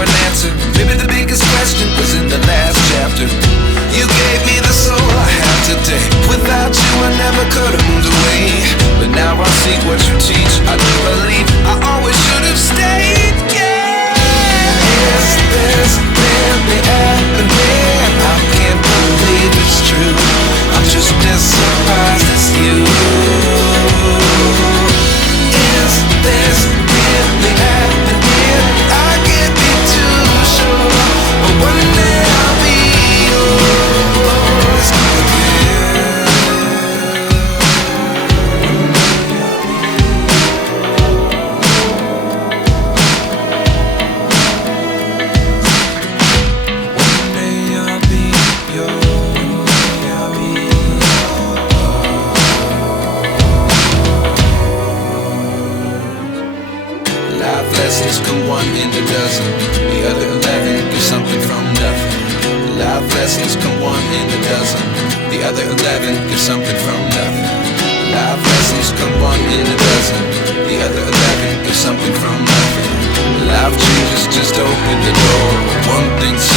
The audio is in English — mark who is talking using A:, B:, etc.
A: an answer. The door. One thing's